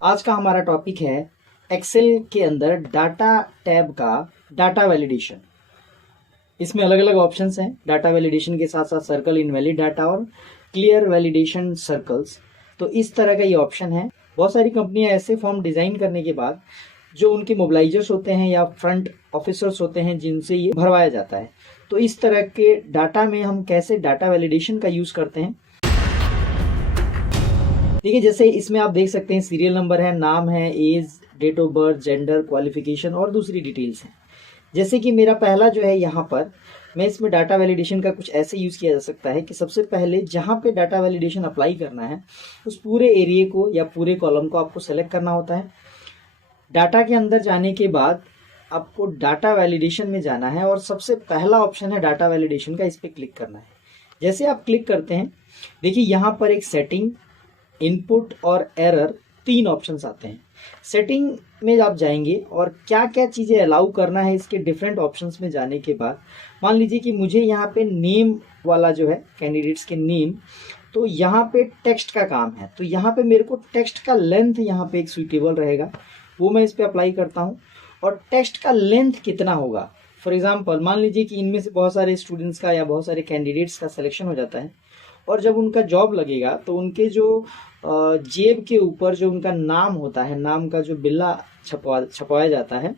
आज का हमारा टॉपिक है एक्सेल के अंदर डाटा टैब का डाटा वैलिडेशन। इसमें अलग अलग ऑप्शंस हैं। डाटा वैलिडेशन के साथ साथ सर्कल इनवैलिड डाटा और क्लियर वैलिडेशन सर्कल्स। तो इस तरह का ये ऑप्शन है। बहुत सारी कंपनियां ऐसे फॉर्म डिजाइन करने के बाद जो उनके मोबिलाइजर्स होते हैं या फ्रंट ऑफिसर्स होते हैं जिनसे ये भरवाया जाता है, तो इस तरह के डाटा में हम कैसे डाटा वैलिडेशन का यूज करते हैं। देखिए, जैसे इसमें आप देख सकते हैं सीरियल नंबर है, नाम है, age, date of birth, gender, qualification और दूसरी डिटेल्स हैं। जैसे कि मेरा पहला जो है यहाँ पर, मैं इसमें डाटा वैलिडेशन का कुछ ऐसे यूज़ किया जा सकता है कि सबसे पहले जहाँ पे डाटा वैलिडेशन अप्लाई करना है उस पूरे एरिया को या पूरे कॉलम को आपको सेलेक्ट करना होता है। डाटा के अंदर जाने के बाद आपको डाटा वैलिडेशन में जाना है और सबसे पहला ऑप्शन है डाटा वैलिडेशन का, इस पर क्लिक करना है। जैसे आप क्लिक करते हैं, देखिए यहाँ पर एक सेटिंग, इनपुट और एरर, तीन ऑप्शंस आते हैं। सेटिंग में आप जाएंगे और क्या क्या चीज़ें अलाउ करना है इसके डिफरेंट ऑप्शंस में जाने के बाद मान लीजिए कि मुझे यहाँ पे नेम वाला जो है कैंडिडेट्स के नेम, तो यहाँ पे टेक्स्ट का काम है, तो यहाँ पे मेरे को टेक्स्ट का लेंथ यहाँ पे एक सुइटेबल रहेगा, वो मैं इस पर अप्लाई करता हूँ। और टेक्स्ट का लेंथ कितना होगा, फॉर एग्जाम्पल मान लीजिए कि इनमें से बहुत सारे स्टूडेंट्स का या बहुत सारे कैंडिडेट्स का सिलेक्शन हो जाता है और जब उनका जॉब लगेगा तो उनके जो जेब के ऊपर जो उनका नाम होता है, नाम का जो बिल्ला छपवाया जाता है,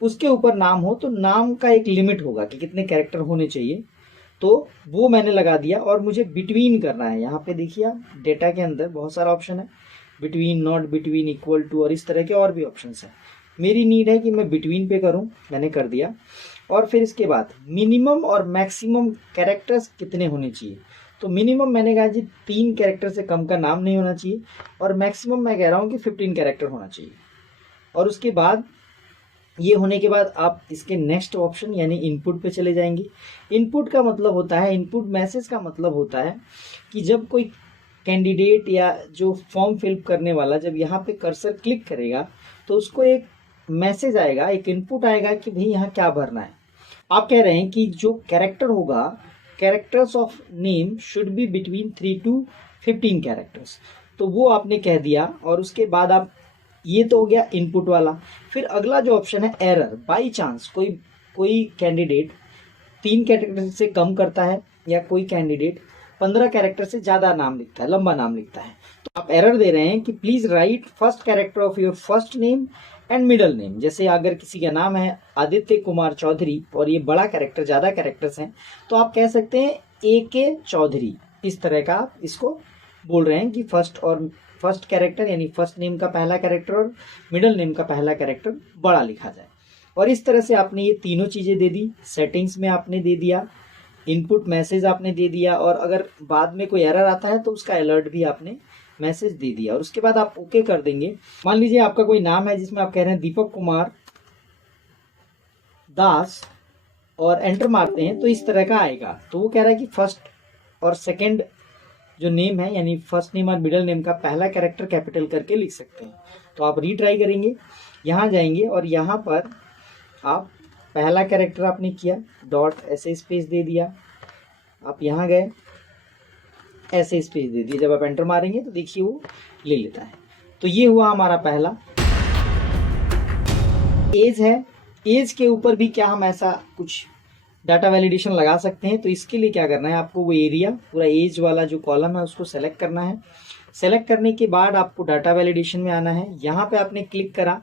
उसके ऊपर नाम हो तो नाम का एक लिमिट होगा कि कितने कैरेक्टर होने चाहिए, तो वो मैंने लगा दिया। और मुझे बिटवीन करना है, यहाँ पे देखिए आप डेटा के अंदर बहुत सारा ऑप्शन है, between, not between, equal to और इस तरह के और भी ऑप्शंस हैं। मेरी नीड है कि मैं बिटवीन पे करूँ, मैंने कर दिया। और फिर इसके बाद मिनिमम और मैक्सिमम कैरेक्टर्स कितने होने चाहिए, तो मिनिमम मैंने कहा जी 3 कैरेक्टर से कम का नाम नहीं होना चाहिए और मैक्सिमम मैं कह रहा हूँ कि 15 कैरेक्टर होना चाहिए। और उसके बाद ये होने के बाद आप इसके नेक्स्ट ऑप्शन यानी इनपुट पे चले जाएंगे। इनपुट का मतलब होता है, इनपुट मैसेज का मतलब होता है कि जब कोई कैंडिडेट या जो फॉर्म फिल करने वाला जब यहाँ पे कर्सर क्लिक करेगा तो उसको एक मैसेज आएगा, एक इनपुट आएगा कि भाई यहाँ क्या भरना है। आप कह रहे हैं कि जो कैरेक्टर होगा, characters of name should be between 3 to 15 characters, तो वो आपने कह दिया। और उसके बाद आप, ये तो हो गया इनपुट वाला। फिर अगला जो ऑप्शन है एरर, बाई चांस कोई कैंडिडेट 3 कैरेक्टर से कम करता है या कोई कैंडिडेट 15 कैरेक्टर से ज़्यादा नाम लिखता है, लंबा नाम लिखता है, तो आप एरर दे रहे हैं कि please write first character of your first name and middle name. जैसे अगर किसी का नाम है आदित्य कुमार चौधरी और ये बड़ा कैरेक्टर, ज़्यादा कैरेक्टर्स हैं, तो आप कह सकते हैं AK चौधरी। इस तरह का आप इसको बोल रहे हैं कि फर्स्ट कैरेक्टर यानी फर्स्ट नेम का पहला कैरेक्टर और मिडल नेम का पहला कैरेक्टर बड़ा लिखा जाए। और इस तरह से आपने ये तीनों चीज़ें दे दी। सेटिंग्स में आपने दे दिया, इनपुट मैसेज आपने दे दिया, और अगर बाद में कोई एरर आता है तो उसका अलर्ट भी आपने मैसेज दे दिया। और उसके बाद आप ओके कर देंगे। मान लीजिए आपका कोई नाम है जिसमें आप कह रहे हैं दीपक कुमार दास और एंटर मारते हैं तो इस तरह का आएगा। तो वो कह रहा है कि फर्स्ट और सेकंड जो नेम है यानी फर्स्ट नेम और मिडिल नेम का पहला कैरेक्टर कैपिटल करके लिख सकते हैं। तो आप रीट्राई करेंगे, यहाँ जाएंगे और यहाँ पर आप पहला कैरेक्टर आपने किया, डॉट ऐसे स्पेस दे दिया, आप यहाँ गए ऐसे स्पेस दे दिए, जब आप एंटर मारेंगे तो देखिए वो ले लेता है। तो ये हुआ हमारा पहला। एज है, एज के ऊपर भी क्या हम ऐसा कुछ डाटा वैलिडेशन लगा सकते हैं। तो इसके लिए क्या करना है, आपको वो एरिया पूरा एज वाला जो कॉलम है उसको सेलेक्ट करना है। सेलेक्ट करने के बाद आपको डाटा वैलिडेशन में आना है, यहाँ पे आपने क्लिक करा।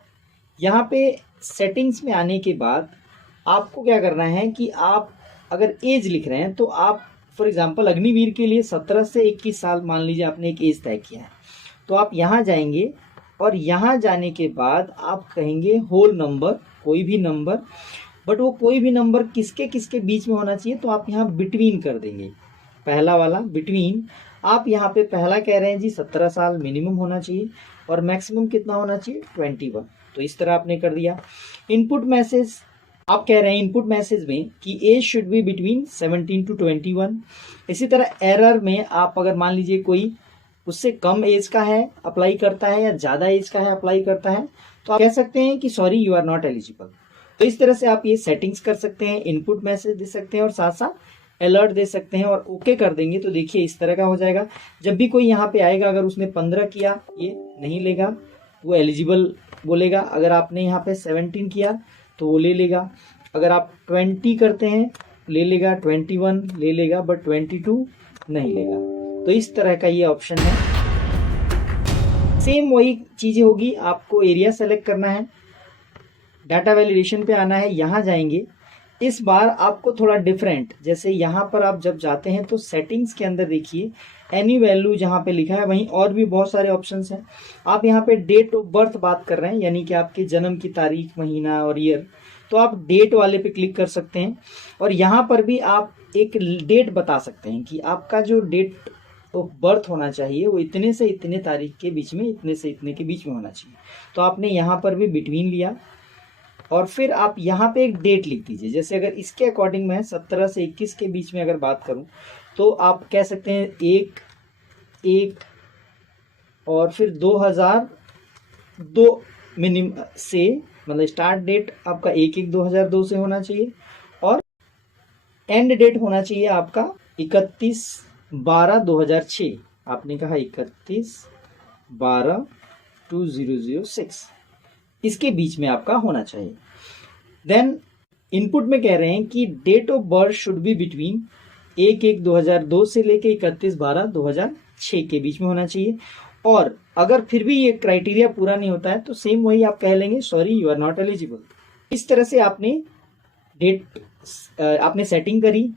यहाँ पे सेटिंग्स में आने के बाद आपको क्या करना है कि आप अगर एज लिख रहे हैं तो आप फॉर एग्जांपल अग्निवीर के लिए 17 से 21 साल मान लीजिए आपने एक एज तय किया है, तो आप यहाँ जाएंगे और यहाँ जाने के बाद आप कहेंगे होल नंबर, कोई भी नंबर, बट वो कोई भी नंबर किसके किसके बीच में होना चाहिए, तो आप यहाँ बिटवीन कर देंगे, पहला वाला बिटवीन। आप यहाँ पे पहला कह रहे हैं जी 17 साल मिनिमम होना चाहिए और मैक्सिमम कितना होना चाहिए 21, तो इस तरह आपने कर दिया। इनपुट मैसेज आप कह रहे हैं इनपुट मैसेज में कि age should be between 17 to 21। इसी तरह एरर में आप अगर मान लीजिए कोई उससे कम एज का है अप्लाई करता है या ज़्यादा एज का है अप्लाई करता है, तो आप कह सकते हैं कि sorry you are not eligible. तो इस तरह से आप ये सेटिंग्स कर सकते हैं, इनपुट मैसेज दे सकते हैं और साथ साथ अलर्ट दे सकते हैं और ओके कर देंगे तो देखिए इस तरह का हो जाएगा। जब भी कोई यहाँ पे आएगा अगर उसने 15 किया ये नहीं लेगा, वो एलिजिबल बोलेगा। अगर आपने यहाँ पे 17 किया तो वो ले लेगा। अगर आप 20 करते हैं ले लेगा, 21 ले लेगा, बट 22 नहीं लेगा। तो इस तरह का ये ऑप्शन है। सेम वही चीजें होगी, आपको एरिया सेलेक्ट करना है, डाटा वैलिडेशन पे आना है, यहाँ जाएंगे। इस बार आपको थोड़ा डिफरेंट, जैसे यहाँ पर आप जब जाते हैं तो सेटिंग्स के अंदर देखिए एनी वैल्यू जहाँ पे लिखा है, वहीं और भी बहुत सारे ऑप्शंस हैं। आप यहाँ पे डेट ऑफ बर्थ बात कर रहे हैं, यानी कि आपके जन्म की तारीख, महीना और ईयर, तो आप डेट वाले पे क्लिक कर सकते हैं। और यहाँ पर भी आप एक डेट बता सकते हैं कि आपका जो डेट ऑफ बर्थ होना चाहिए वो इतने से इतने तारीख के बीच में, इतने से इतने के बीच में होना चाहिए। तो आपने यहाँ पर भी बिटवीन लिया और फिर आप यहाँ पे एक डेट लिख दीजिए। जैसे अगर इसके अकॉर्डिंग मैं 17 से 21 के बीच में अगर बात करूँ तो आप कह सकते हैं 1 और फिर 2002 मिनिमम से, मतलब स्टार्ट डेट आपका 1/1/2002 से होना चाहिए और एंड डेट होना चाहिए आपका 31/12/2006। आपने कहा 31/12/2006, इसके बीच में आपका होना चाहिए। देन इनपुट में कह रहे हैं कि date of birth should be between 1/1/2002 से लेके 31/12/2006 के बीच में होना चाहिए। और अगर फिर भी ये क्राइटेरिया पूरा नहीं होता है तो सेम वही आप कह लेंगे sorry you are not eligible. इस तरह से आपने आपने सेटिंग करी,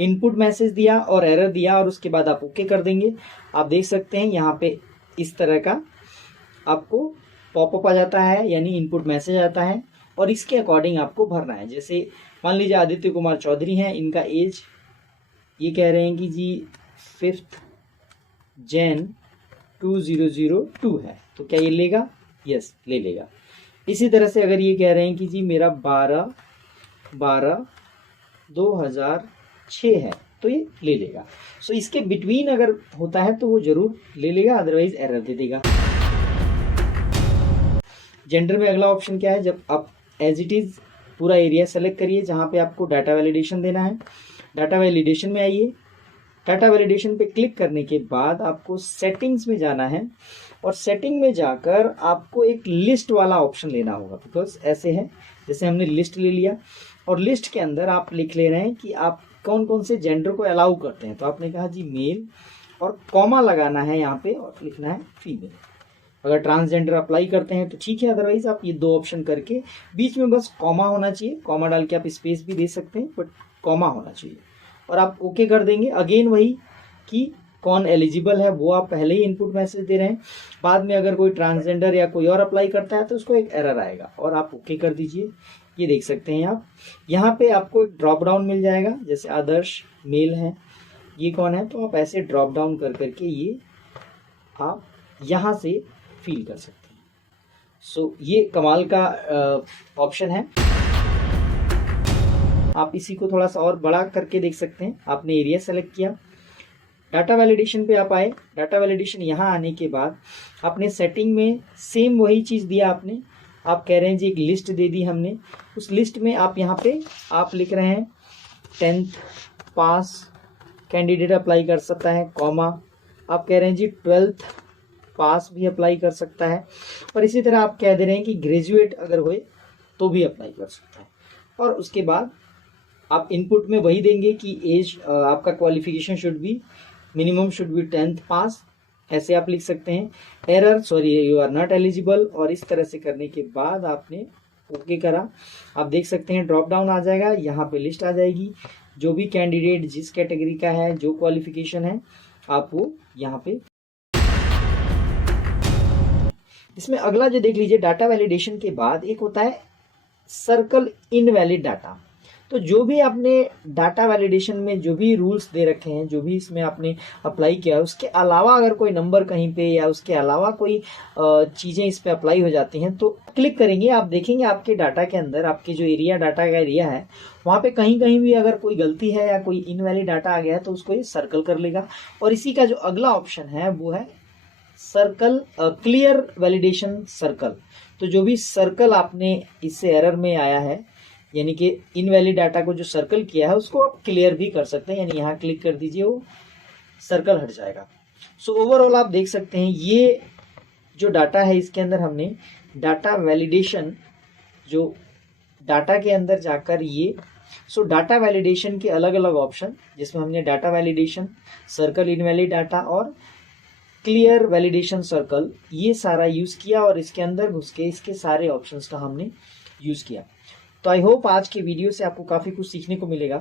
इनपुट मैसेज दिया और एरर दिया और उसके बाद आप ओके कर देंगे। आप देख सकते हैं यहाँ पे इस तरह का आपको पॉपअप आ जाता है, यानी इनपुट मैसेज आता है और इसके अकॉर्डिंग आपको भरना है। जैसे मान लीजिए आदित्य कुमार चौधरी हैं, इनका एज ये कह रहे हैं कि जी 5 जैन 2002 है, तो क्या ये लेगा? यस, ले लेगा। इसी तरह से अगर ये कह रहे हैं कि जी मेरा 12/12/2006 है तो ये ले लेगा। सो इसके बिटवीन अगर होता है तो वो जरूर ले लेगा, अदरवाइज एरर दे देगा। जेंडर में अगला ऑप्शन क्या है, जब आप एज इट इज पूरा एरिया सेलेक्ट करिए जहाँ पे आपको डाटा वैलिडेशन देना है। डाटा वैलिडेशन में आइए, डाटा वैलिडेशन पे क्लिक करने के बाद आपको सेटिंग्स में जाना है और सेटिंग में जाकर आपको एक लिस्ट वाला ऑप्शन लेना होगा। बिकॉज ऐसे है, जैसे हमने लिस्ट ले लिया और लिस्ट के अंदर आप लिख ले रहे हैं कि आप कौन कौन से जेंडर को अलाउ करते हैं। तो आपने कहा जी मेल और कॉमा लगाना है यहाँ पे और लिखना है फीमेल। अगर ट्रांसजेंडर अप्लाई करते हैं तो ठीक है, अदरवाइज आप ये 2 ऑप्शन करके बीच में बस कॉमा होना चाहिए। कॉमा डाल के आप स्पेस भी दे सकते हैं, बट कॉमा होना चाहिए और आप ओके कर देंगे। अगेन वही कि कौन एलिजिबल है वो आप पहले ही इनपुट मैसेज दे रहे हैं। बाद में अगर कोई ट्रांसजेंडर या कोई और अप्लाई करता है तो उसको एक एरर आएगा और आप ओके कर दीजिए। ये देख सकते हैं आप, यहाँ पे आपको एक ड्रॉप डाउन मिल जाएगा। जैसे आदर्श मेल है, ये कौन है, तो आप ऐसे ड्रॉप डाउन कर करके ये आप यहाँ से फील कर सकते हैं। सो ये कमाल का ऑप्शन है। आप इसी को थोड़ा सा और बड़ा करके देख सकते हैं। आपने एरिया सेलेक्ट किया, डाटा वैलिडेशन पे आप आए। डाटा वैलिडेशन यहाँ आने के बाद आपने सेटिंग में सेम वही चीज़ दिया आपने। आप कह रहे हैं जी एक लिस्ट दे दी हमने, उस लिस्ट में आप यहाँ पे आप लिख रहे हैं 10th पास कैंडिडेट अप्लाई कर सकता है, कॉमा आप कह रहे हैं जी 12th पास भी अप्लाई कर सकता है। और इसी तरह आप कह दे रहे हैं कि ग्रेजुएट अगर होए तो भी अप्लाई कर सकता है। और उसके बाद आप इनपुट में वही देंगे कि एज आपका qualification should be minimum should be 10th pass, ऐसे आप लिख सकते हैं। Error sorry you are not eligible, और इस तरह से करने के बाद आपने ओके करा। आप देख सकते हैं ड्रॉप डाउन आ जाएगा, यहाँ पे लिस्ट आ जाएगी, जो भी कैंडिडेट जिस कैटेगरी का है, जो क्वालिफिकेशन है, आप वो यहाँ पे। इसमें अगला जो देख लीजिए, डाटा वैलिडेशन के बाद एक होता है सर्कल इनवैलिड डाटा। तो जो भी आपने डाटा वैलिडेशन में जो भी रूल्स दे रखे हैं, जो भी इसमें आपने अप्लाई किया, उसके अलावा अगर कोई नंबर कहीं पे या उसके अलावा कोई चीज़ें इस पे अप्लाई हो जाती हैं तो क्लिक करेंगे, आप देखेंगे आपके डाटा के अंदर, आपके जो एरिया डाटा का एरिया है वहाँ पे कहीं कहीं भी अगर कोई गलती है या कोई इनवैलिड डाटा आ गया है तो उसको ये सर्कल कर लेगा। और इसी का जो अगला ऑप्शन है वो है सर्कल क्लियर वैलिडेशन सर्कल। तो जो भी सर्कल आपने इससे एरर में आया है, यानी कि इनवैलिड डाटा को जो सर्कल किया है उसको आप क्लियर भी कर सकते हैं, यानी यहाँ क्लिक कर दीजिए, वो सर्कल हट जाएगा। सो ओवरऑल आप देख सकते हैं ये जो डाटा है इसके अंदर हमने डाटा वैलिडेशन, जो डाटा के अंदर जाकर ये डाटा वैलिडेशन के अलग अलग ऑप्शन, जिसमें हमने data validation, circle invalid data और क्लियर वैलिडेशन सर्कल, ये सारा यूज किया और इसके अंदर घुस के इसके सारे ऑप्शंस का हमने यूज किया। तो आई होप आज के वीडियो से आपको काफी कुछ सीखने को मिलेगा।